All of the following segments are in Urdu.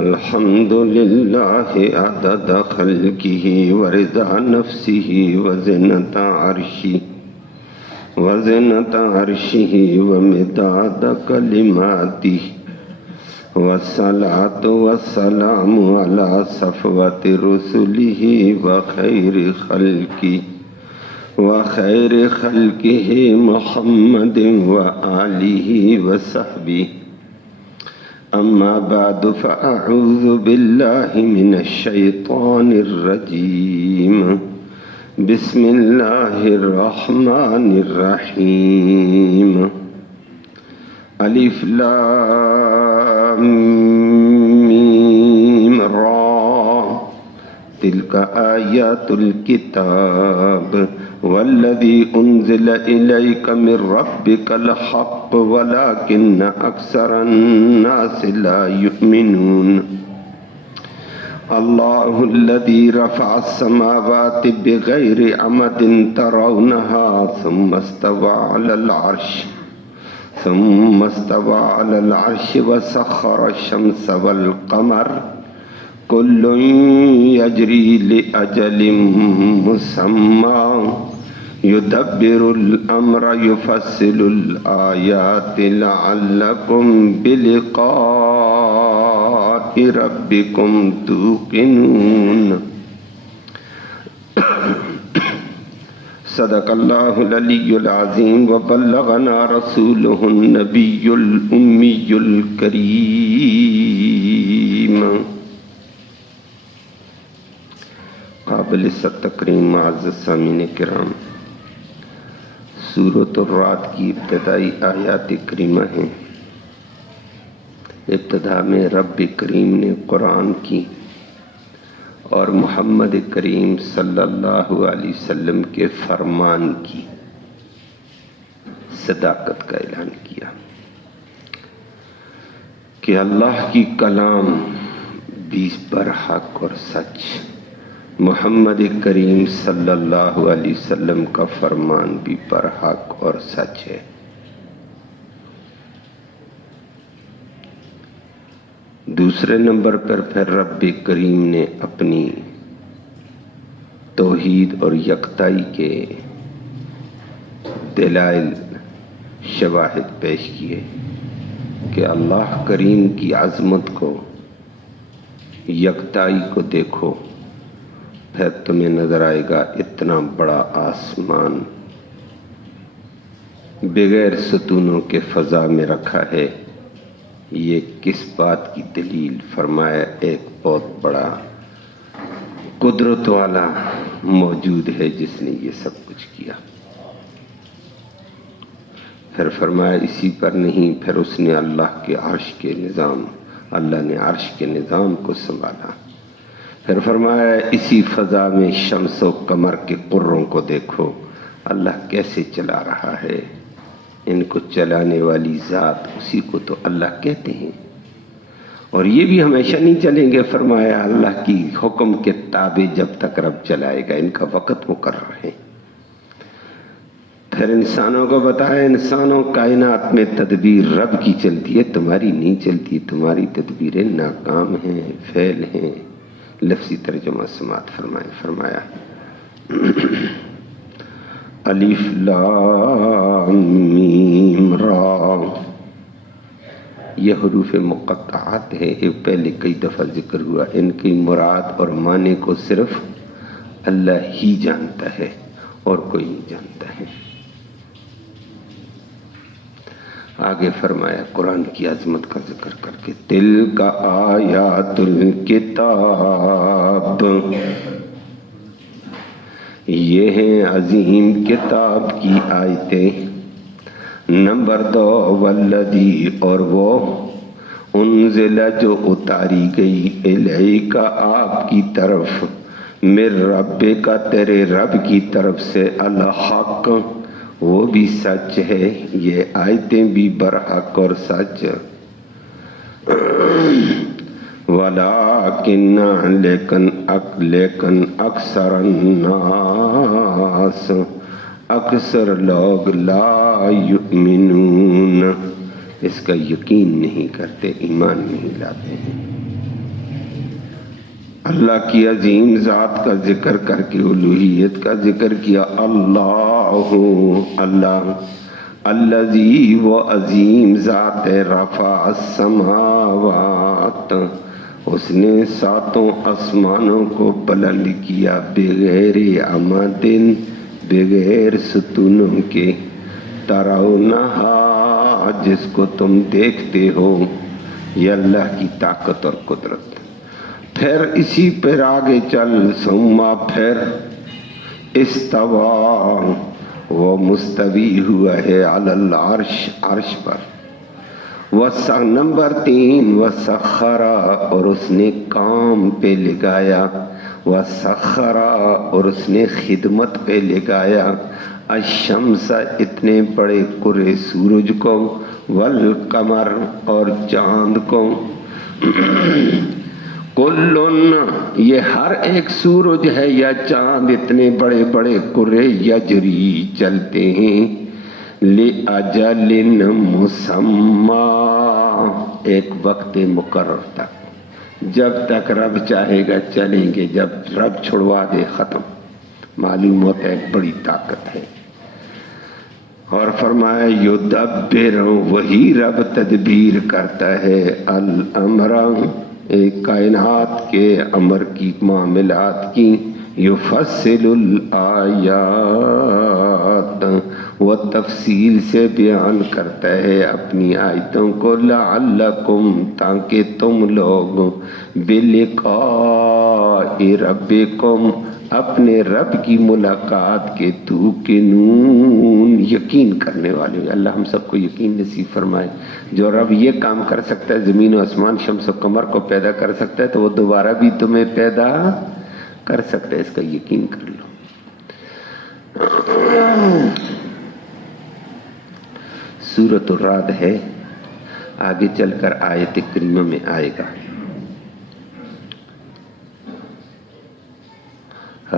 الحمد لله عدد خلقه ورضا نفسه وزنة عرشه ومداد كلماته والصلاة والسلام على صفوة رسله وخير خلقه محمد وآله وصحبه. أما بعد فأعوذ بالله من الشيطان الرجيم. بسم الله الرحمن الرحيم. ألف لام ميم را تلك آيات الكتاب والذي أنزل إليك من ربك الحق ولكن أكثر الناس لا يؤمنون. الله الذي رفع السماوات بغير عمد ترونها ثم استوى على العرش وسخر الشمس والقمر كل يجري لأجل مسمى يدبر الأمر يفصل الآيات لعلكم بلقاء ربكم توقنون. صدق الله العلي العظيم وبلغنا رسوله النبي الأمي الكريم. قابل تکریم معزز سامعین کرام، سورۃ الرعد کی ابتدائی آیات کریمہ ہیں. ابتدا میں رب کریم نے قرآن کی اور محمد کریم صلی اللہ علیہ وسلم کے فرمان کی صداقت کا اعلان کیا کہ اللہ کی کلام بھی برحق اور سچ، محمد کریم صلی اللہ علیہ وسلم کا فرمان بھی برحق اور سچ ہے. دوسرے نمبر پر پھر رب کریم نے اپنی توحید اور یکتائی کے دلائل شواہد پیش کیے کہ اللہ کریم کی عظمت کو، یکتائی کو دیکھو، پھر تمہیں نظر آئے گا اتنا بڑا آسمان بغیر ستونوں کے فضا میں رکھا ہے. یہ کس بات کی دلیل؟ فرمایا ایک بہت بڑا قدرت والا موجود ہے جس نے یہ سب کچھ کیا. پھر فرمایا اسی پر نہیں، پھر اس نے اللہ نے عرش کے نظام کو سنبھالا. پھر فرمایا اسی فضا میں شمس و قمر کے قروں کو دیکھو، اللہ کیسے چلا رہا ہے. ان کو چلانے والی ذات اسی کو تو اللہ کہتے ہیں، اور یہ بھی ہمیشہ نہیں چلیں گے. فرمایا اللہ کی حکم کے تابع جب تک رب چلائے گا، ان کا وقت مقرر ہے. پھر انسانوں کو بتایا انسانوں کائنات میں تدبیر رب کی چلتی ہے، تمہاری نہیں چلتی، تمہاری تدبیریں ناکام ہیں، فیل ہیں. لفظی ترجمہ سماعت فرمایا الف لام میم را، یہ حروف مقطعات ہے. پہلے کئی دفعہ ذکر ہوا. ان کی مراد اور معنی کو صرف اللہ ہی جانتا ہے اور کوئی نہیں جانتا ہے. آگے فرمایا قرآن کی عظمت کا ذکر کر کے تلک آیات الکتاب، یہ ہیں عظیم کتاب کی آیتیں. نمبر 2 والذی، اور وہ انزل جو اتاری گئی الیک آپ کی طرف، من ربک تیرے رب کی طرف سے، الحق وہ بھی سچ ہے. یہ آیتیں بھی برحق اور سچ. لیکن اکثر الناس، اکثر لوگ لا یؤمنون، اس کا یقین نہیں کرتے، ایمان نہیں لاتے ہیں. اللہ کی عظیم ذات کا ذکر کر کے الوہیت کا ذکر کیا. اللہ اللہ الذی وہ عظیم ذات ہے، رفع السماوات اس نے ساتوں آسمانوں کو بلند کیا، بغیر عمد بغیر ستونوں کے، ترونہا جس کو تم دیکھتے ہو. یہ اللہ کی طاقت اور قدرت. پھر اسی پر آگے چل، ثم پھر استوا وہ مستوی ہوا ہے علی العرش عرش پر. نمبر 3 وسخرا اور اس نے کام پہ لگایا، وسخرا اور اس نے خدمت پہ لگایا، الشمس اتنے بڑے کرے سورج کو، والقمر اور چاند کو، کلن یہ ہر ایک سورج ہے یا چاند اتنے بڑے بڑے کرے، یجری چلتے ہیں، لأجل مسمى ایک وقت مقرر تک، جب تک رب چاہے گا چلیں گے، جب رب چھڑوا دے ختم. معلوم ہوتا ہے ایک بڑی طاقت ہے. اور فرمایا یدبر وہی رب تدبیر کرتا ہے، الامر ایک کائنات کے امر کی معاملات کی، یفصل الآیات وہ تفصیل سے بیان کرتا ہے اپنی آیتوں کو، لعلکم تاکہ تم لوگ بلقاء ربکم اپنے رب کی ملاقات کے توقنون یقین کرنے والے. اللہ ہم سب کو یقین نصیب فرمائے. جو رب یہ کام کر سکتا ہے، زمین و آسمان شمس و قمر کو پیدا کر سکتا ہے، تو وہ دوبارہ بھی تمہیں پیدا کر سکتا ہے. اس کا یقین کر لو. سورۃ الرعد ہے، آگے چل کر آیت کریمہ میں آئے گا.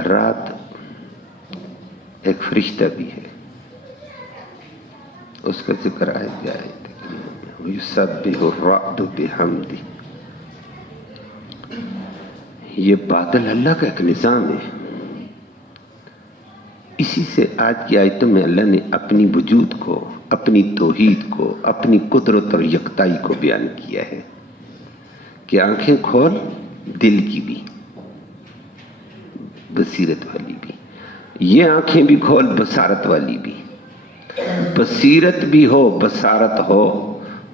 رات ایک فرشتہ بھی ہے، اس کا ذکر آیت کریمہ میں، یسبح الرعد بحمدہ. یہ بادل اللہ کا ایک نظام ہے. اسی سے آج کی آیتوں میں اللہ نے اپنی وجود کو، اپنی توحید کو، اپنی قدرت اور یکتائی کو بیان کیا ہے کہ آنکھیں کھول دل کی بھی، بصیرت والی بھی، یہ آنکھیں بھی کھول بصارت والی بھی. بصیرت بھی ہو، بصارت ہو،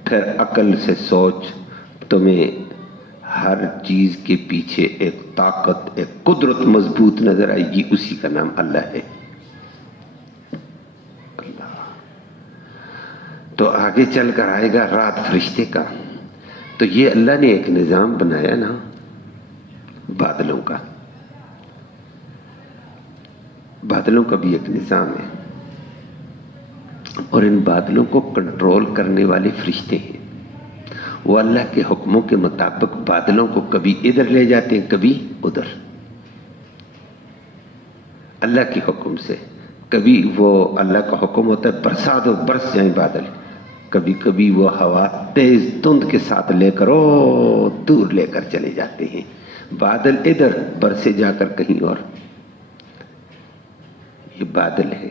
پھر عقل سے سوچ، تمہیں ہر چیز کے پیچھے ایک طاقت، ایک قدرت مضبوط نظر آئے گی. اسی کا نام اللہ ہے. تو آگے چل کر آئے گا رات فرشتے کا. تو یہ اللہ نے ایک نظام بنایا نا بادلوں کا. بادلوں کا بھی ایک نظام ہے، اور ان بادلوں کو کنٹرول کرنے والے فرشتے ہیں. وہ اللہ کے حکموں کے مطابق بادلوں کو کبھی ادھر لے جاتے ہیں، کبھی ادھر، اللہ کے حکم سے. کبھی وہ اللہ کا حکم ہوتا ہے برسا دو، برس جائیں بادل. کبھی کبھی وہ ہوا تیز دھند کے ساتھ لے کر دور لے کر چلے جاتے ہیں. بادل ادھر، برسے جا کر کہیں اور. یہ بادل ہے.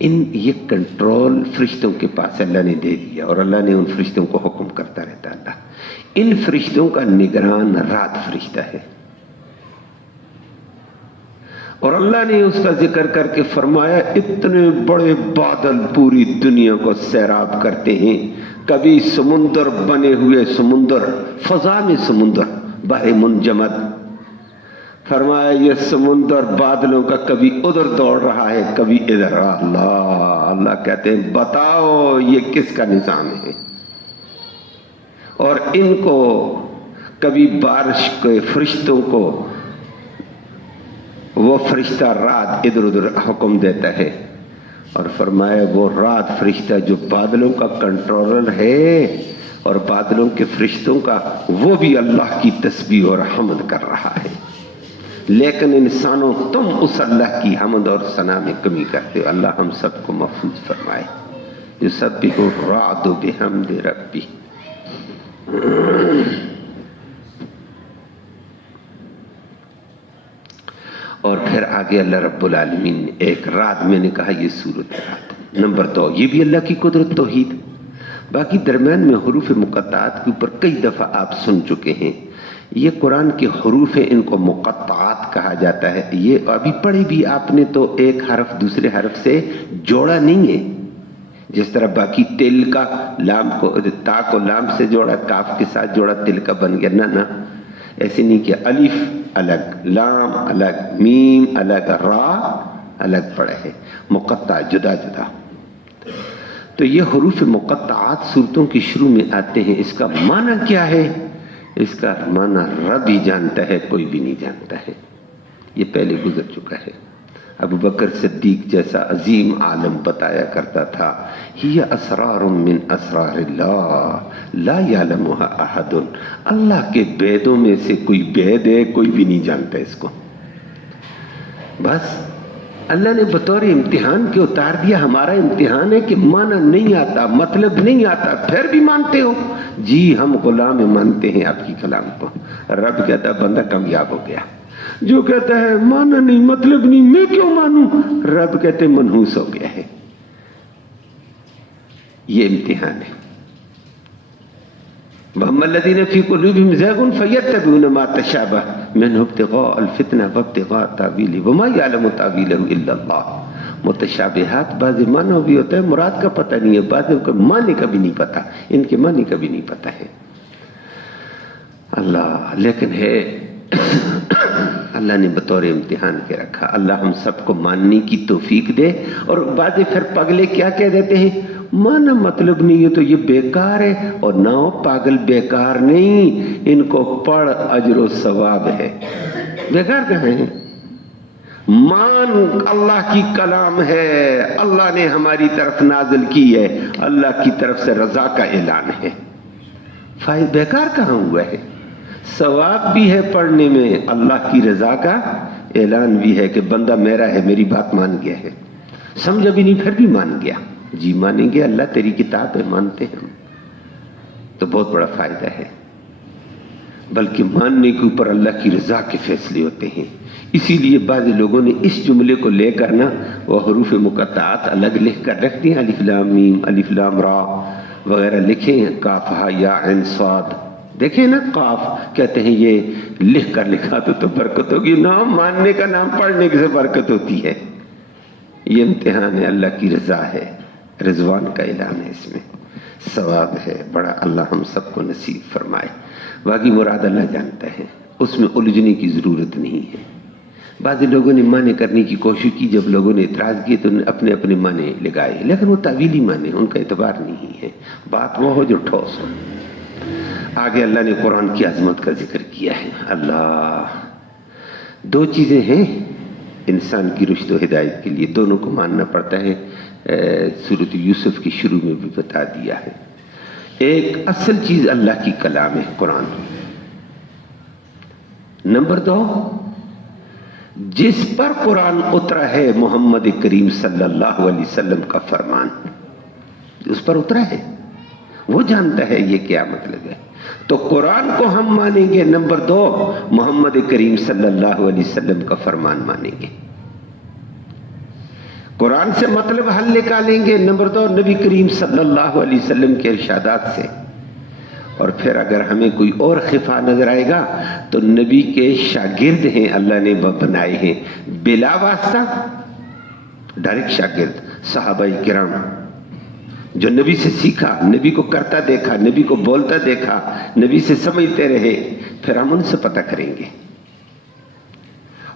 یہ کنٹرول فرشتوں کے پاس اللہ نے دے دیا، اور اللہ نے ان فرشتوں کو حکم کرتا رہتا. اللہ ان فرشتوں کا نگران رات فرشتہ ہے. اور اللہ نے اس کا ذکر کر کے فرمایا اتنے بڑے بادل پوری دنیا کو سیراب کرتے ہیں. کبھی سمندر بنے ہوئے، سمندر فضا میں، سمندر بحر منجمد. فرمایا یہ سمندر بادلوں کا کبھی ادھر دوڑ رہا ہے، کبھی ادھر. اللہ کہتے ہیں بتاؤ یہ کس کا نظام ہے. اور ان کو کبھی بارش کے فرشتوں کو وہ فرشتہ رات ادھر ادھر حکم دیتا ہے. اور فرمایا وہ رات فرشتہ جو بادلوں کا کنٹرولر ہے اور بادلوں کے فرشتوں کا، وہ بھی اللہ کی تسبیح اور حمد کر رہا ہے. لیکن انسانوں تم اس اللہ کی حمد اور ثنا میں کمی کرتے ہو. اللہ ہم سب کو محفوظ فرمائے. یسبح الرعد بحمد ربی. اور پھر آگے اللہ رب العالمین نے ایک رات میں نے کہا یہ سورۃ رات. نمبر 2 یہ بھی اللہ کی قدرت توحید. باقی درمیان میں حروف مقطعات کے اوپر کئی دفعہ آپ سن چکے ہیں. یہ قرآن کے حروف ہیں، ان کو مقطعات کہا جاتا ہے. یہ ابھی پڑھی بھی آپ نے تو ایک حرف دوسرے حرف سے جوڑا نہیں ہے. جس طرح باقی تل کا لام کو تا کو لام سے جوڑا، کاف کے ساتھ جوڑا، تل کا بن گیا. نہ ایسے نہیں کہ الف الگ، لام الگ، میم الگ، را الگ پڑا ہے. مقطع جدا جدا. تو یہ حروف مقطعات صورتوں کی شروع میں آتے ہیں. اس کا معنی کیا ہے؟ اس کا معنی رب ہی جانتا ہے، کوئی بھی نہیں جانتا ہے. یہ پہلے گزر چکا ہے. ابو بکر صدیق جیسا عظیم عالم بتایا کرتا تھا، ہی اسرار من اسرار اللہ لا یعلمها احد. اللہ کے بیدوں میں سے کوئی بید ہے، کوئی بھی نہیں جانتا اس کو. بس اللہ نے بطور امتحان کے اتار دیا. ہمارا امتحان ہے کہ معنی نہیں آتا، مطلب نہیں آتا، پھر بھی مانتے ہو. جی ہم غلام مانتے ہیں آپ کی کلام کو. رب کہتا بندہ کامیاب ہو گیا. جو کہتا ہے مانا نہیں، مطلب نہیں، میں کیوں مانوں؟ رب کہتے منحوس ہو گیا ہے. یہ امتحان ہے. وَأَمَّا الَّذِينَ فِي قُلُوبِهِمْ زَيْغٌ فَيَتَّبِعُونَ مَا تَشَابَهَ مِنْهُ ابْتِغَاءَ الْفِتْنَةِ وَابْتِغَاءَ تَأْوِيلِهِ وَمَا يَعْلَمُ تَأْوِيلَهُ إِلَّا اللَّهُ. متشابہات بعض معنی بھی ہوتا ہے، مراد کا پتہ نہیں ہے، بعض کو معنی کا بھی نہیں پتا، ان کے معنی کا بھی نہیں پتا ہے. اللہ لیکن ہے اللہ نے بطور امتحان کے رکھا. اللہ ہم سب کو ماننے کی توفیق دے. اور بعض پھر پگلے کیا کہہ دیتے ہیں، مانا مطلب نہیں ہے تو یہ بیکار ہے. اور نہ ہو پاگل بیکار نہیں، ان کو پڑھ اجر و ثواب ہے. بیکار کہاں ہے؟ مان اللہ کی کلام ہے، اللہ نے ہماری طرف نازل کی ہے، اللہ کی طرف سے رضا کا اعلان ہے. فائدہ بیکار کہاں ہوا ہے؟ ثواب بھی ہے پڑھنے میں، اللہ کی رضا کا اعلان بھی ہے کہ بندہ میرا ہے، میری بات مان گیا ہے. سمجھا بھی نہیں پھر بھی مان گیا. جی مانیں گے، اللہ تیری کتاب ہے، مانتے ہیں ہم. تو بہت بڑا فائدہ ہے. بلکہ ماننے کے اوپر اللہ کی رضا کے فیصلے ہوتے ہیں. اسی لیے بعض لوگوں نے اس جملے کو لے کر نا وہ حروف مقطعات الگ لکھ کر رکھ دی. الف لام میم، الف لام را وغیرہ لکھے ہیں. کاف ہا یا عین صاد دیکھیں نا، قاف کہتے ہیں یہ لکھ کر لکھا تو برکت ہوگی. نام ماننے کا نام پڑھنے سے برکت ہوتی ہے. یہ امتحان ہے، اللہ کی رضا ہے، رضوان کا اعلان ہے، اس میں ثواب ہے بڑا. اللہ ہم سب کو نصیب فرمائے. باقی مراد اللہ جانتا ہے، اس میں الجھنے کی ضرورت نہیں ہے. بعض لوگوں نے معنی کرنے کی کوشش کی، جب لوگوں نے اعتراض کیے تو انہوں نے اپنے اپنے معنی لگائے، لیکن وہ تعویلی معنی، ان کا اعتبار نہیں ہے. بات وہ ہو جو ٹھوس ہو. آگے اللہ نے قرآن کی عظمت کا ذکر کیا ہے. اللہ دو چیزیں ہیں انسان کی رشد و ہدایت کے لیے، دونوں کو ماننا پڑتا ہے. سورۃ یوسف کی شروع میں بھی بتا دیا ہے. ایک اصل چیز اللہ کی کلام ہے قرآن. نمبر 2 جس پر قرآن اترا ہے محمد کریم صلی اللہ علیہ وسلم کا فرمان، اس پر اترا ہے، وہ جانتا ہے یہ کیا مطلب ہے. تو قرآن کو ہم مانیں گے. نمبر 2 محمد کریم صلی اللہ علیہ وسلم کا فرمان مانیں گے. قرآن سے مطلب حل نکالیں گے. نمبر 2 نبی کریم صلی اللہ علیہ وسلم کے ارشادات سے. اور پھر اگر ہمیں کوئی اور خفا نظر آئے گا تو نبی کے شاگرد ہیں، اللہ نے وہ بنائے ہیں بلا واسطہ، ڈائریکٹ شاگرد صحابہ کرام جو نبی سے سیکھا، نبی کو کرتا دیکھا، نبی کو بولتا دیکھا، نبی سے سمجھتے رہے، پھر ہم ان سے پتہ کریں گے.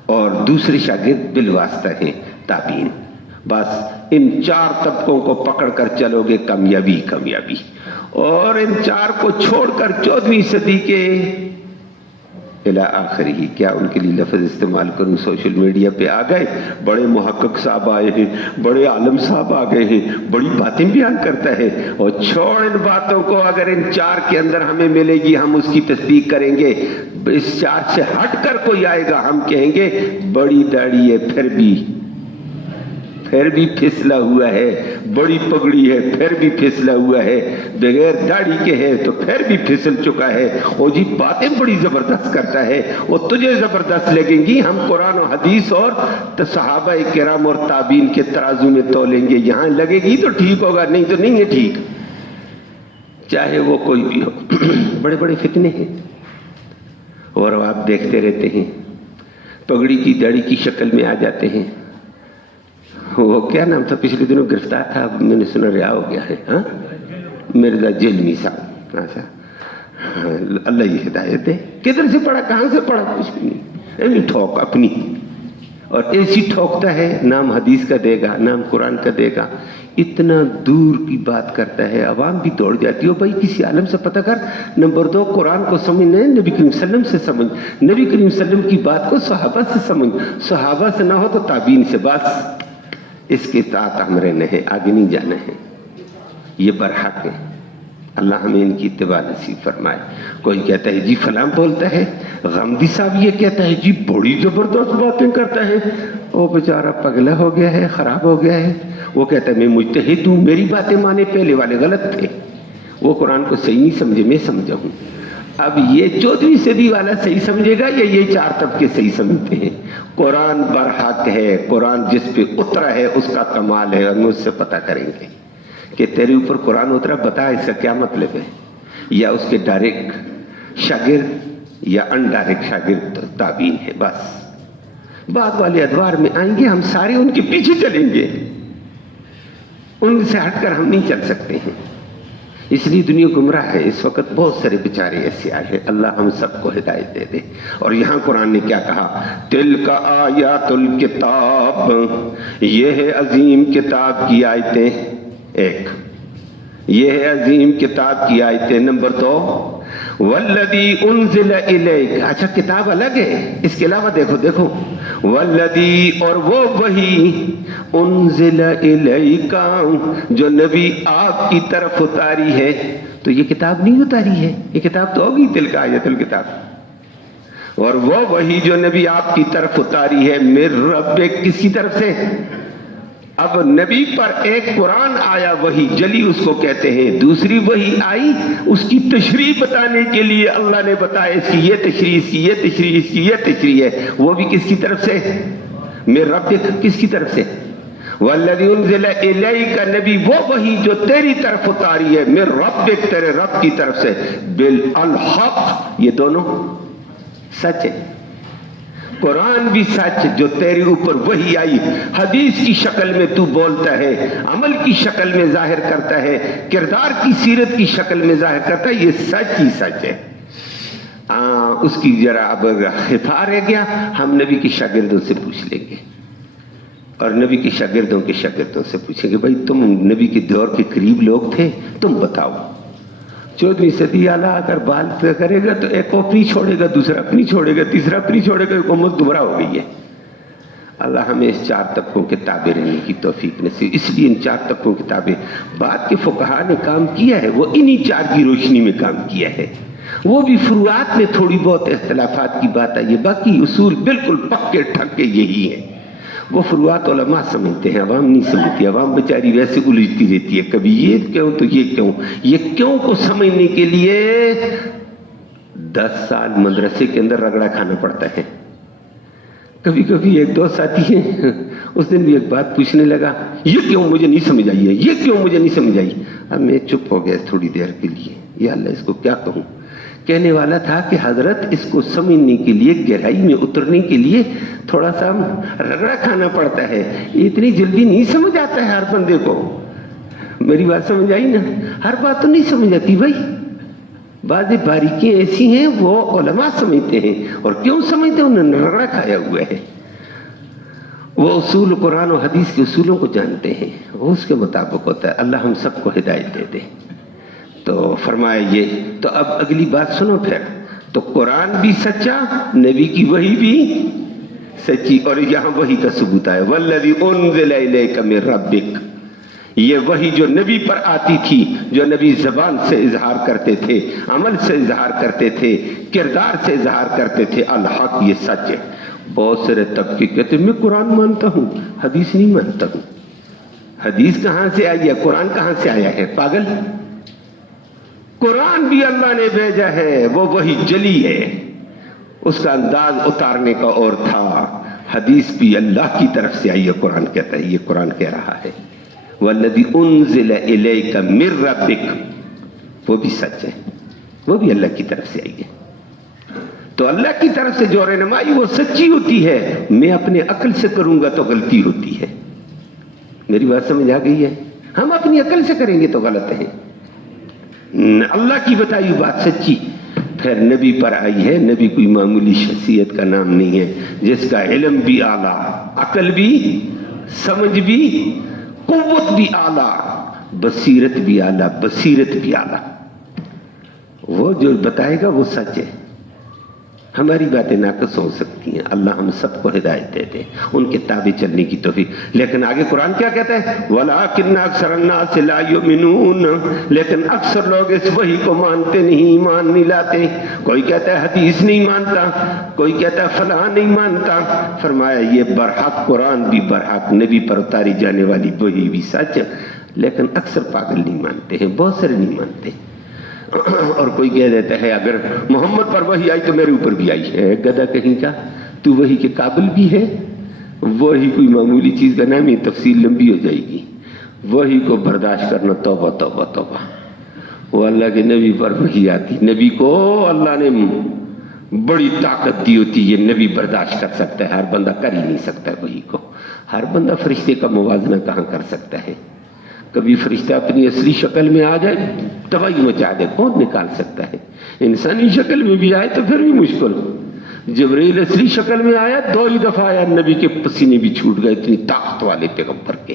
اور دوسرے شاگرد بالواسطہ ہیں تابعین. بس ان 4 طبقوں کو پکڑ کر چلو گے کامیابی کامیابی. اور ان 4 کو چھوڑ کر 14ویں صدی کے الی آخر ہی، کیا ان کے لیے لفظ استعمال کروں، سوشل میڈیا پہ آ گئے، بڑے محقق صاحب آئے ہیں، بڑے عالم صاحب آ گئے ہیں، بڑی باتیں بیان کرتا ہے. اور چھوڑ ان باتوں کو، اگر ان 4 کے اندر ہمیں ملے گی ہم اس کی تصدیق کریں گے. اس 4 سے ہٹ کر کوئی آئے گا ہم کہیں گے بڑی داڑھی ہے پھر پھر بھی پھسلا ہوا ہے، بڑی پگڑی ہے پھر بھی پھسلا ہوا ہے، بغیر داڑھی کے ہے تو پھر بھی پھسل چکا ہے، وہ جی باتیں بڑی زبردست کرتا ہے، وہ تجھے زبردست لگیں گی، ہم قرآن و حدیث اور صحابہ کرام اور تابعین کے ترازو میں تولیں گے، یہاں لگے گی تو ٹھیک ہوگا، نہیں تو نہیں ہے ٹھیک، چاہے وہ کوئی بھی ہو۔ بڑے بڑے فتنے ہیں اور آپ دیکھتے رہتے ہیں، پگڑی کی داڑھی کی شکل میں آ جاتے ہیں۔ وہ کیا نام تھا پچھلے دنوں گرفتار تھا، اب میں نے سنا رہا ہو گیا ہے، ہاں مرزا جیلمی صاحب، اچھا اللہ یہ ہدایت دے، کدھر سے پڑھا کہاں سے پڑھا، کچھ بھی نہیں، ٹھوک اپنی، اور ایسی ٹھوکتا ہے، نام حدیث کا دے گا نام قرآن کا دے گا، اتنا دور کی بات کرتا ہے، عوام بھی دوڑ جاتی ہے، بھائی کسی عالم سے پتہ کر۔ نمبر 2، قرآن کو سمجھنا ہے نبی کریم صلی اللہ علیہ وسلم سے سمجھ، نبی کریم صلی اللہ علیہ وسلم کی بات کو صحابہ سے سمجھ، صحابہ سے نہ ہو تو تابعین سے، بس اس کے اطاعت ہم رہنا ہے، آگے نہیں جانا ہے، یہ برحق ہے۔ اللہ ہمیں ان کی اتباع نصیب فرمائے۔ کوئی کہتا ہے جی فلاں بولتا ہے، غامدی صاحب یہ کہتا ہے جی بڑی زبردست باتیں کرتا ہے، وہ بیچارہ پگلا ہو گیا ہے، خراب ہو گیا ہے، وہ کہتا ہے میں مجتہد ہوں، میری باتیں مانے، پہلے والے غلط تھے، وہ قرآن کو صحیح نہیں سمجھے، میں سمجھا ہوں۔ اب یہ 14ویں صدی والا صحیح سمجھے گا یا یہ 4 طبقے صحیح سمجھتے ہیں؟ قرآن برحق ہے، قرآن جس پہ اترا ہے اس کا کمال ہے، اور مجھ سے پتہ کریں گے کہ تیرے اوپر قرآن اترا، بتا اس کا کیا مطلب ہے، یا اس کے ڈائریکٹ شاگرد یا ان ڈائریکٹ شاگرد تابعین ہے، بس بعد والے ادوار میں آئیں گے، ہم سارے ان کے پیچھے چلیں گے، ان سے ہٹ کر ہم نہیں چل سکتے ہیں، اس لیے دنیا گمراہ ہے، اس وقت بہت سارے بیچارے ایسے آئے ہیں، اللہ ہم سب کو ہدایت دے دے۔ اور یہاں قرآن نے کیا کہا، تلک آیات الکتاب، یہ ہے عظیم کتاب کی آیتیں، ایک یہ ہے عظیم کتاب کی آیتیں۔ نمبر 2، والذی انزل الیک، اچھا کتاب الگ ہے، اس کے علاوہ دیکھو والذی، اور وہ وحی، انزل الیک، جو نبی آپ کی طرف اتاری ہے، تو یہ کتاب نہیں اتاری ہے، یہ کتاب تو ہوگی تلک آیت الکتاب، اور وہ وحی جو نبی آپ کی طرف اتاری ہے، من ربک، کس کی طرف سے؟ اب نبی پر ایک قرآن آیا، وحی جلی اس کو کہتے ہیں، دوسری وحی آئی اس کی تشریح بتانے کے لیے، اللہ نے بتایا اس کی یہ تشریح، اس کی یہ تشریح، اس کی یہ تشریح ہے، وہ بھی کس کی طرف سے؟ من ربک، کس کی طرف سے؟ والذی انزل الیک، نبی وہ وحی جو تیری طرف اتاری ہے، من ربک، تیرے رب کی طرف سے، بالحق، یہ دونوں سچ ہے، قرآن بھی سچ جو تیرے اوپر وحی آئی، حدیث کی شکل میں تو بولتا ہے، عمل کی شکل میں ظاہر کرتا ہے، کردار کی سیرت کی شکل میں ظاہر کرتا ہے، یہ سچ ہی سچ ہے۔ اس کی ذرا اب خفا رہ گیا، ہم نبی کی شاگردوں سے پوچھ لیں گے، اور نبی کی شاگردوں کے شاگردوں سے پوچھیں گے، بھائی تم نبی کے دور کے قریب لوگ تھے، تم بتاؤ۔ 14ویں صدی والا اگر بات کرے گا تو ایک کو اپنی چھوڑے گا، دوسرا اپنی چھوڑے گا، تیسرا اپنی چھوڑے گا، امت گمراہ ہو گئی ہے۔ اللہ ہمیں اس 4 طبقوں کے تابع رہنے کی توفیق نصیب، اس لیے ان 4 طبقوں کے تابع بعد کے فقہا نے کام کیا ہے، وہ انہی 4 کی روشنی میں کام کیا ہے، وہ بھی فروعات میں تھوڑی بہت اختلافات کی بات آئی ہے، باقی اصول بالکل پکے ٹھکے یہی ہیں۔ وہ فروعات علماء سمجھتے ہیں، عوام نہیں سمجھتی، عوام بیچاری ویسے الجھتی رہتی ہے، کبھی یہ کیوں تو یہ کیوں، یہ کیوں کو سمجھنے کے لیے 10 سال مدرسے کے اندر رگڑا کھانا پڑتا ہے۔ کبھی کبھی 1-2 ساتھی ہیں، اس دن بھی ایک بات پوچھنے لگا، یہ کیوں مجھے نہیں سمجھ آئی ہے، یہ کیوں مجھے نہیں سمجھ آئی۔ اب میں چپ ہو گیا تھوڑی دیر کے لیے، یا اللہ اس کو کیا کہوں۔ کہنے والا تھا کہ حضرت اس کو سمجھنے کے لیے، گہرائی میں اترنے کے لیے تھوڑا سا رگڑا کھانا پڑتا ہے، اتنی جلدی نہیں سمجھ آتا ہے ہر بندے کو۔ میری بات سمجھ آئی نا؟ ہر بات تو نہیں سمجھ آتی بھائی، بعض باریکیاں ایسی ہیں وہ علماء سمجھتے ہیں، اور کیوں سمجھتے ہیں؟ انہوں نے رگڑا کھایا ہوا ہے، وہ اصول قرآن و حدیث کے اصولوں کو جانتے ہیں، وہ اس کے مطابق ہوتا ہے۔ اللہ ہم سب کو ہدایت دے دے۔ تو فرمایا یہ، تو اب اگلی بات سنو پھر، تو قرآن بھی سچا، نبی کی وحی بھی سچی، اور یہاں وحی کا ثبوت ہے، والذی انزل الیک من ربک، یہ وحی جو نبی پر آتی تھی، جو نبی زبان سے اظہار کرتے تھے، عمل سے اظہار کرتے تھے، کردار سے اظہار کرتے تھے، الحق، یہ سچ ہے۔ بہت سارے طبقے کہتے ہیں میں قرآن مانتا ہوں، حدیث نہیں مانتا ہوں، حدیث کہاں سے آئی ہے؟ قرآن کہاں سے آیا ہے؟ پاگل، قرآن بھی اللہ نے بھیجا ہے، وہ وہی جلی ہے، اس کا انداز اتارنے کا اور تھا۔ حدیث بھی اللہ کی طرف سے آئی ہے، قرآن کہتا ہے، یہ قرآن کہہ رہا ہے والذی انزل الیک من ربک، وہ بھی سچ ہے، وہ بھی اللہ کی طرف سے آئی ہے۔ تو اللہ کی طرف سے جو رہنمائی وہ سچی ہوتی ہے، میں اپنے عقل سے کروں گا تو غلطی ہوتی ہے۔ میری بات سمجھ آ گئی ہے؟ ہم اپنی عقل سے کریں گے تو غلط ہے، اللہ کی بتائی بات سچی۔ پھر نبی پر آئی ہے، نبی کوئی معمولی شخصیت کا نام نہیں ہے، جس کا علم بھی اعلیٰ، عقل بھی، سمجھ بھی، قوت بھی اعلیٰ، بصیرت بھی اعلیٰ، بصیرت بھی اعلیٰ۔ وہ جو بتائے گا وہ سچ ہے۔ ہماری باتیں ناقص ہو سکتی ہیں، اللہ ہم سب کو ہدایت دے دے، ان کے تابع چلنے کی توفیق۔ لیکن آگے قرآن کیا کہتا ہے؟ وَلَٰكِنَّ أَكْثَرَ النَّاسِ لَا يُؤْمِنُونَ، لیکن اکثر لوگ اس وحی کو مانتے نہیں، ایمان نہیں لاتے۔ کوئی کہتا ہے حدیث نہیں مانتا، کوئی کہتا ہے فلاں نہیں مانتا۔ فرمایا یہ برحق، قرآن بھی برحق، نبی پر اتاری جانے والی وحی بھی سچ، لیکن اکثر پاگل نہیں مانتے ہیں، بہت سارے نہیں مانتے۔ اور کوئی کہہ دیتا ہے اگر محمد پر وحی آئی تو میرے اوپر بھی آئی ہے، گدھا کہیں کا، تو وحی کے قابل بھی ہے؟ وحی کوئی معمولی چیز کا نام ہے، تفصیل لمبی ہو جائے گی۔ وحی کو برداشت کرنا، توبہ توبہ توبہ۔ وہ اللہ کے نبی پر وحی آتی، نبی کو اللہ نے بڑی طاقت دی ہوتی، یہ نبی برداشت کر سکتا ہے، ہر بندہ کر ہی نہیں سکتا ہے وحی کو۔ ہر بندہ فرشتے کا موازنہ کہاں کر سکتا ہے؟ کبھی فرشتہ اپنی اصلی شکل میں آ جائے تباہی مچا دے، کون نکال سکتا ہے؟ انسانی شکل میں بھی آئے تو پھر بھی مشکل۔ جبرائیل اصلی شکل میں آیا، 2 ہی دفعہ آیا، نبی کے پسینے بھی چھوٹ گئے، اتنی طاقت والے پیغمبر کے۔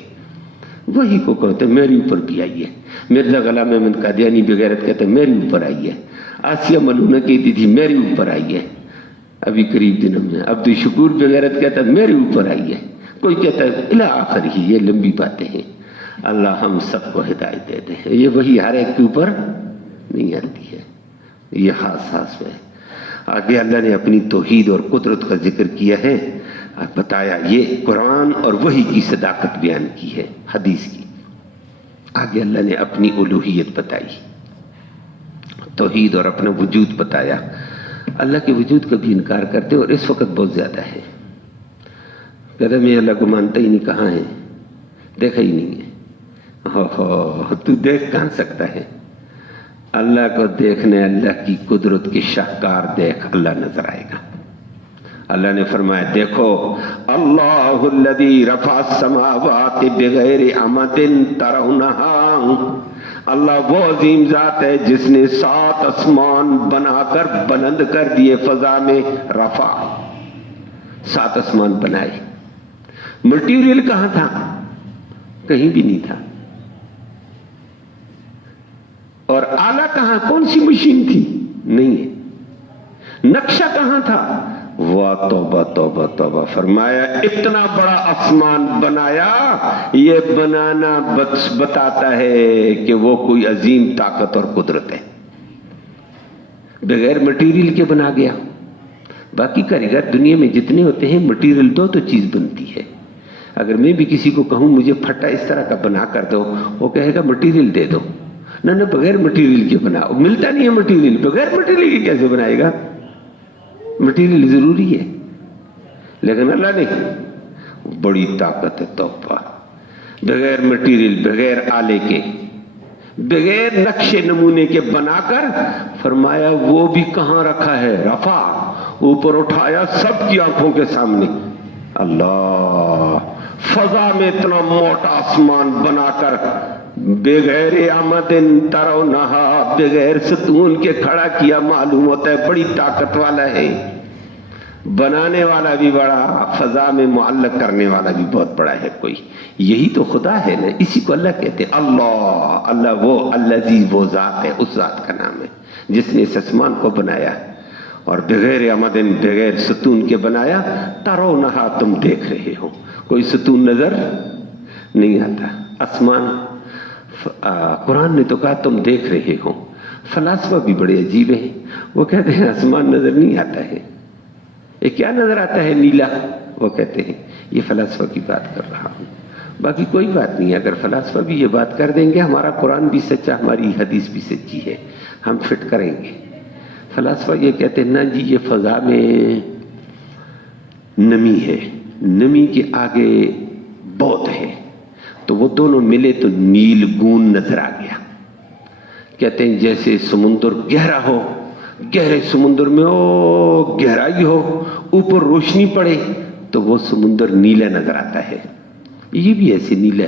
وہی کو کہتے میرے اوپر بھی آئی ہے۔ مرزا غلام احمد قادیانی بغیرت کہتے میرے اوپر آئی ہے۔ آسیہ ملونہ کہتی تھی میرے اوپر آئی ہے، ابھی قریب دنوں میں۔ عبد الشکور بغیرت کہتا میرے اوپر آئی ہے، کوئی کہتا ہے الی آخر ہی، یہ لمبی باتیں ہیں۔ اللہ ہم سب کو ہدایت دے دے۔ یہ وہی ہر ایک کے اوپر نہیں آتی ہے، یہ خاص خاص ہے۔ آگے اللہ نے اپنی توحید اور قدرت کا ذکر کیا ہے، بتایا یہ قرآن اور وحی کی صداقت بیان کی ہے، حدیث کی۔ آگے اللہ نے اپنی الوہیت بتائی، توحید اور اپنا وجود بتایا۔ اللہ کے وجود کا بھی انکار کرتے اور اس وقت بہت زیادہ ہے۔ کہتا میں اللہ کو مانتا ہی نہیں، کہاں ہے؟ دیکھا ہی نہیں ہے۔ تو دیکھ کہاں سکتا ہے؟ اللہ کو دیکھنے، اللہ کی قدرت کی شاہکار دیکھ، اللہ نظر آئے گا۔ اللہ نے فرمایا دیکھو اللہ الذی رفع السماوات بغیر عمد ترونہا، اللہ وہ عظیم ذات ہے جس نے 7 آسمان بنا کر بلند کر دیے فضا میں، رفع، 7 آسمان بنائے۔ مٹیریل کہاں تھا؟ کہیں بھی نہیں تھا۔ اور آلہ کہاں؟ کون سی مشین تھی؟ نہیں ہے۔ نقشہ کہاں تھا؟ واہ توبہ توبہ توبہ، فرمایا اتنا بڑا آسمان بنایا، یہ بنانا بتاتا ہے کہ وہ کوئی عظیم طاقت اور قدرت ہے۔ بغیر مٹیریل کے بنا گیا۔ باقی کاریگر دنیا میں جتنے ہوتے ہیں، مٹیریل 2 تو چیز بنتی ہے۔ اگر میں بھی کسی کو کہوں مجھے پھٹا اس طرح کا بنا کر دو، وہ کہے گا مٹیریل دے دو۔ نہ بغیر مٹیریل کے بناؤ، ملتا نہیں ہے مٹیریل، بغیر مٹیریل کے کیسے بنائے گا؟ مٹیریل ضروری ہے۔ لیکن اللہ نے بڑی طاقت ہے، توبہ، بغیر مٹیریل، بغیر آلے کے، بغیر نقشے نمونے کے بنا کر فرمایا وہ بھی کہاں رکھا ہے؟ رفع، اوپر اٹھایا سب کی آنکھوں کے سامنے۔ اللہ، فضا میں اتنا موٹا آسمان بنا کر بغیر عمد ترونہا، بغیر ستون کے کھڑا کیا، معلوم ہوتا ہے بڑی طاقت والا ہے۔ بنانے والا بھی بڑا، فضا میں معلق کرنے والا بھی بہت بڑا ہے کوئی۔ یہی تو خدا ہے نا، اسی کو اللہ کہتے ہیں۔ اللہ، اللہ وہ الذی، وہ ذات ہے، اس ذات کا نام ہے جس نے اس آسمان کو بنایا اور بغیر عمد، بغیر ستون کے بنایا۔ ترونہا، تم دیکھ رہے ہو، کوئی ستون نظر نہیں آتا۔ آسمان، قرآن نے تو کہا تم دیکھ رہے ہو۔ فلاسفہ بھی بڑے عجیب ہیں، وہ کہتے ہیں آسمان نظر نہیں آتا ہے، یہ کیا نظر آتا ہے نیلا؟ وہ کہتے ہیں، یہ فلاسفہ کی بات کر رہا ہوں، باقی کوئی بات نہیں، اگر فلاسفہ بھی یہ بات کر دیں گے ہمارا قرآن بھی سچا، ہماری حدیث بھی سچی ہے، ہم فٹ کریں گے۔ فلاسفہ یہ کہتے ہیں نا جی یہ فضا میں نمی ہے، نمی کے آگے بہت ہے، تو وہ دونوں ملے تو نیل گون نظر آ گیا۔ کہتے ہیں جیسے سمندر گہرا ہو، گہرے سمندر میں او گہرائی ہو، اوپر روشنی پڑے تو وہ سمندر نیلا نظر آتا ہے، یہ بھی ایسے نیلا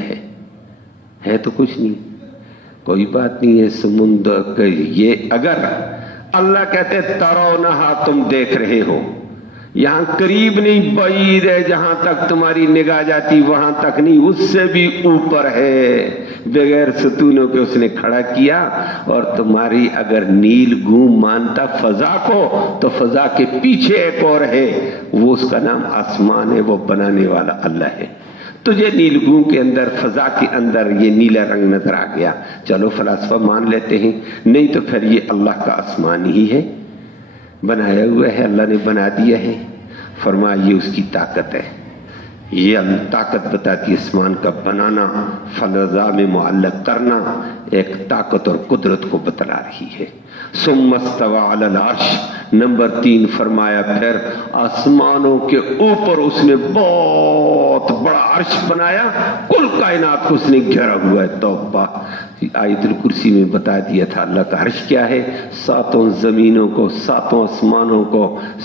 ہے تو کچھ نہیں، کوئی بات نہیں ہے سمندر۔ یہ اگر اللہ کہتے ترونہا تم دیکھ رہے ہو، یہاں قریب نہیں، بعید ہے، جہاں تک تمہاری نگاہ جاتی وہاں تک نہیں، اس سے بھی اوپر ہے، بغیر ستونوں کے اس نے کھڑا کیا۔ اور تمہاری اگر نیل گون مانتا فضا کو تو فضا کے پیچھے ایک اور ہے، وہ اس کا نام آسمان ہے، وہ بنانے والا اللہ ہے۔ تجھے نیل گون کے اندر، فضا کے اندر یہ نیلا رنگ نظر آ گیا، چلو فلاسفہ مان لیتے ہیں، نہیں تو پھر یہ اللہ کا آسمان ہی ہے، بنایا ہوا ہے، اللہ نے بنا دیا ہے۔ فرمایا یہ اس کی طاقت ہے، یہ طاقت بتاتی ہے آسمان کا بنانا، فضا میں معلق کرنا، ایک طاقت اور قدرت کو بتلا رہی ہے۔ ثم استوى علی العرش، نمبر 3 فرمایا پھر آسمانوں کے اوپر اس نے بہت بڑا عرش بنایا، کل کائنات کو اس نے گھیرا ہوا ہے۔ توبہ، آیت الکرسی میں بتا دیا تھا اللہ کا عرش کیا ہے، 7 زمینوں کو، 7 آسمانوں کو،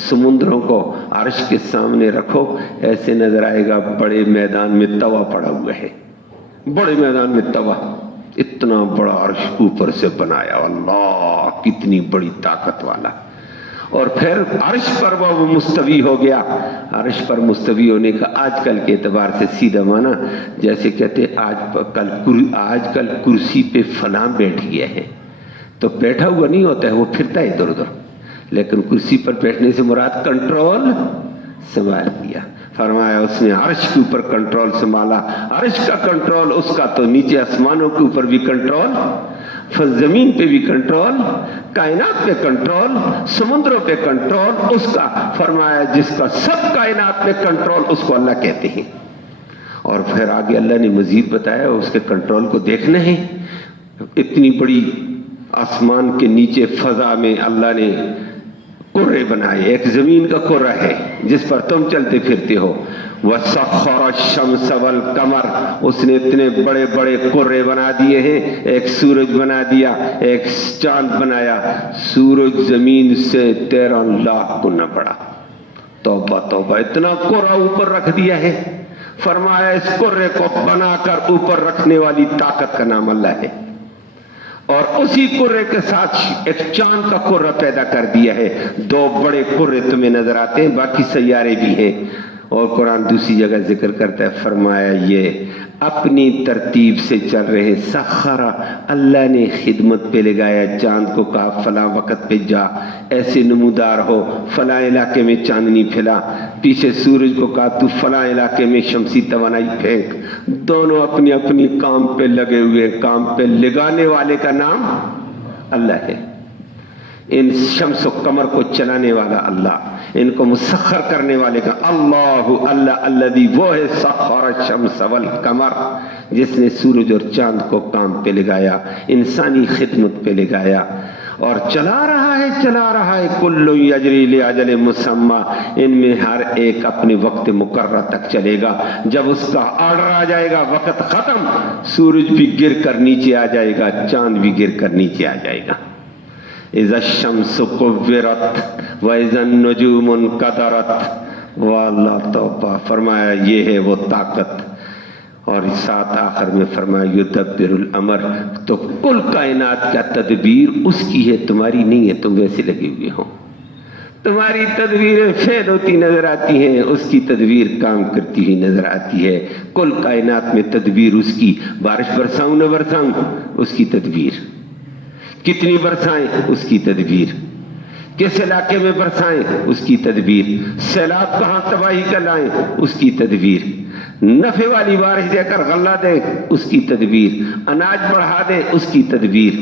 سمندروں کو عرش کے سامنے رکھو، ایسے نظر آئے گا بڑے میدان میں توا پڑا ہوا ہے، بڑے میدان میں توا، اتنا بڑا عرش اوپر سے بنایا، اللہ کتنی بڑی طاقت والا۔ اور پھر عرش پر وہ مستوی ہو گیا۔ عرش پر مستوی ہونے کا آج کل کے اعتبار سے سیدھا معنی جیسے کہتے آج کل کرسی پہ فلاں بیٹھ گیا ہے، تو بیٹھا ہوا نہیں ہوتا ہے، وہ پھرتا ہے ادھر ادھر، لیکن کرسی پر بیٹھنے سے مراد کنٹرول سنبھال لیا۔ فرمایا اس نے عرش کے اوپر کنٹرول سنبھالا، عرش کا کنٹرول اس کا تو نیچے آسمانوں کے اوپر بھی کنٹرول، زمین پہ بھی کنٹرول، کائنات پہ کنٹرول، سمندروں پہ کنٹرول اس کا۔ فرمایا جس کا سب کائنات پہ کنٹرول اس کو اللہ کہتے ہیں۔ اور پھر آگے اللہ نے مزید بتایا اس کے کنٹرول کو دیکھنا ہے، اتنی بڑی آسمان کے نیچے فضا میں اللہ نے کرے بنائے، ایک زمین کا کرہ ہے جس پر تم چلتے پھرتے ہو، وَسَخَّرَ الشَّمْسَ وَالْقَمَرَ، اس نے اتنے بڑے بڑے کرے بنا دیے ہیں، ایک سورج بنا دیا، ایک چاند بنایا، سورج زمین سے 13 لاکھ گنا بڑا۔ توبہ توبہ، اتنا کرہ اوپر رکھ دیا ہے۔ فرمایا اس کرے کو بنا کر اوپر رکھنے والی طاقت کا نام اللہ ہے، اور اسی کرے کے ساتھ ایک چاند کا کرہ پیدا کر دیا ہے۔ 2 بڑے کرے تمہیں نظر آتے ہیں، باقی سیارے بھی ہیں۔ اور قرآن دوسری جگہ ذکر کرتا ہے، فرمایا یہ اپنی ترتیب سے چل رہے، سخرا، اللہ نے خدمت پہ لگایا چاند کو، کہا فلاں وقت پہ جا، ایسے نمودار ہو، فلاں علاقے میں چاندنی پھیلا، پیچھے سورج کو کہا تو فلاں علاقے میں شمسی توانائی پھینک، دونوں اپنی اپنی کام پہ لگے ہوئے، کام پہ لگانے والے کا نام اللہ ہے۔ ان شمس و قمر کو چلانے والا اللہ، ان کو مسخر کرنے والے کا اللہ، اللہ الذی، وہ ہے سخر الشمس والقمر، جس نے سورج اور چاند کو کام پہ لگایا، انسانی خدمت پہ لگایا، اور چلا رہا ہے کل یجری لاجل مسمی، ان میں ہر ایک اپنے وقت مقررہ تک چلے گا، جب اس کا آرڈر آ جائے گا وقت ختم، سورج بھی گر کر نیچے آ جائے گا، چاند بھی گر کر نیچے آ جائے گا۔ اذا الشمس كورت واذا النجوم انكدرت، واللہ توبہ، فرمایا یہ ہے وہ طاقت۔ اور ساتھ آخر میں فرمایا یدبر الامر، تو کل کائنات کا تدبیر اس کی ہے، تمہاری نہیں ہے، تم ویسے لگے ہوئے ہو، تمہاری تدبیریں فیل ہوتی نظر آتی ہیں، اس کی تدبیر کام کرتی ہوئی نظر آتی ہے۔ کل کائنات میں تدبیر اس کی، بارش برساؤں نہ برساؤں اس کی تدبیر، کتنی برسائیں اس کی تدبیر، کس علاقے میں برسائیں اس کی تدبیر، سیلاب کہاں تباہی کا لائیں اس کی تدبیر، نفع والی بارش دے کر غلہ دیں اس کی تدبیر، اناج بڑھا دیں اس کی تدبیر۔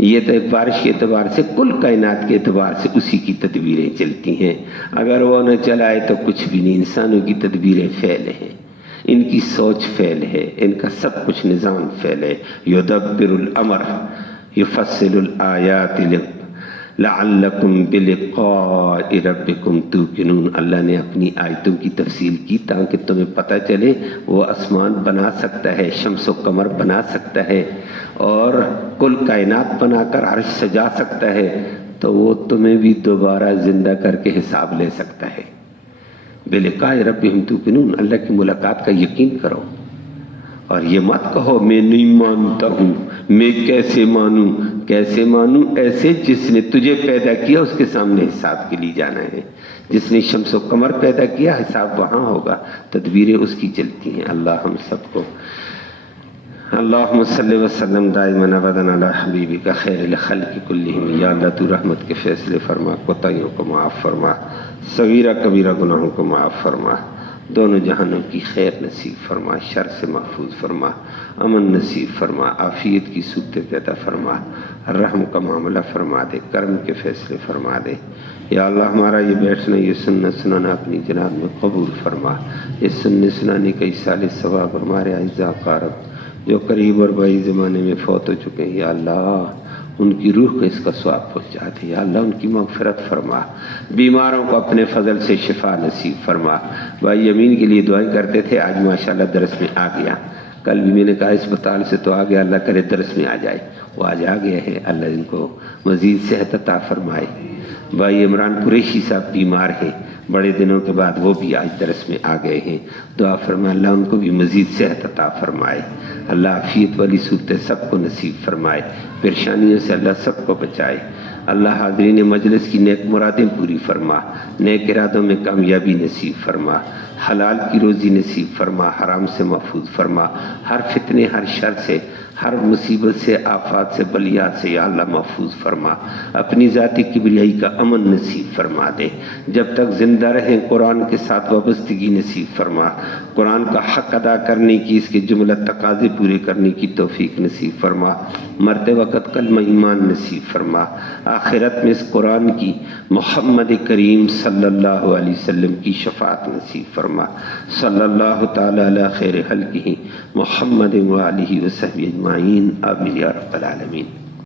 یہ تو بارش کے اعتبار سے، کل کائنات کے اعتبار سے اسی کی تدبیریں چلتی ہیں، اگر وہ نہ چلائے تو کچھ بھی نہیں، انسانوں کی تدبیریں فیل ہیں، ان کی سوچ فعل ہے، ان کا سب کچھ نظام فعل ہے. یدبر الامر یفصل الآیات لعلکم بلقاء ربکم توقنون. اللہ نے اپنی آیتوں کی تفصیل کی تاکہ تمہیں پتہ چلے وہ آسمان بنا سکتا ہے، شمس و قمر بنا سکتا ہے، اور کل کائنات بنا کر عرش سجا سکتا ہے، تو وہ تمہیں بھی دوبارہ زندہ کر کے حساب لے سکتا ہے. بلقاء ربکم توقنون، اللہ کی ملاقات کا یقین کرو، اور یہ مت کہو میں نہیں مانتا ہوں، میں کیسے مانوں. کیسے مانوں؟ ایسے جس نے تجھے پیدا کیا اس کے سامنے حساب کے لیے جانا ہے. جس نے شمس و قمر پیدا کیا حساب وہاں ہوگا، تدبیریں اس کی چلتی ہیں. اللہ ہم سب کو اللہم صلی وسلم دائما ابدا علی حبیبک خیر الخلق کلہم. یا اللہ تو رحمت کے فیصلے فرما، کوتاہیوں کو معاف فرما، صغیرہ کبیرہ گناہوں کو معاف فرما، دونوں جہانوں کی خیر نصیب فرما، شر سے محفوظ فرما، امن نصیب فرما، عافیت کی صورتیں پیدا فرما، رحم کا معاملہ فرما دے، کرم کے فیصلے فرما دے. یا اللہ ہمارا یہ بیٹھنا، یہ سننا سنانا اپنی جناب میں قبول فرما. اس سننے سنانے کا سال ثواب اور ہمارے اعزاء اقارب جو قریب اور بعید زمانے میں فوت ہو چکے ہیں، یا اللہ ان کی روح کو اس کا ثواب پہنچا دے. یا اللہ ان کی مغفرت فرما، بیماروں کو اپنے فضل سے شفا نصیب فرما. بھائی یمین کے لیے دعائیں کرتے تھے، آج ماشاءاللہ درس میں آ گیا. کل بھی میں نے کہا اسپتال سے تو آ گیا، اللہ کرے درس میں آ جائے. وہ آج آ گئے ہیں، اللہ ان کو مزید صحت عطا فرمائے. بھائی عمران قریشی صاحب بیمار ہیں، بڑے دنوں کے بعد وہ بھی آج درس میں آ گئے ہیں. دعا فرمائے اللہ ان کو بھی مزید صحت عطا فرمائے. اللہ عافیت والی صورتیں سب کو نصیب فرمائے، پریشانیوں سے اللہ سب کو بچائے. اللہ حاضرین مجلس کی نیک مرادیں پوری فرما، نیک ارادوں میں کامیابی نصیب فرما، حلال کی روزی نصیب فرما، حرام سے محفوظ فرما، ہر فتنے، ہر شر سے، ہر مصیبت سے، آفات سے، بلیات سے یا اللہ محفوظ فرما. اپنی ذاتی کبریائی کا امن نصیب فرما دے. جب تک زندہ رہیں قرآن کے ساتھ وابستگی نصیب فرما، قرآن کا حق ادا کرنے کی، اس کے جملہ تقاضے پورے کرنے کی توفیق نصیب فرما. مرتے وقت کلمہ ایمان نصیب فرما. آخرت میں اس قرآن کی محمد کریم صلی اللہ علیہ وسلم کی شفاعت نصیب فرما. صلی اللہ تعالی علی خیر خلقہ محمد وآلہ وصحبہ اجمعین. آمین یا رب العالمین.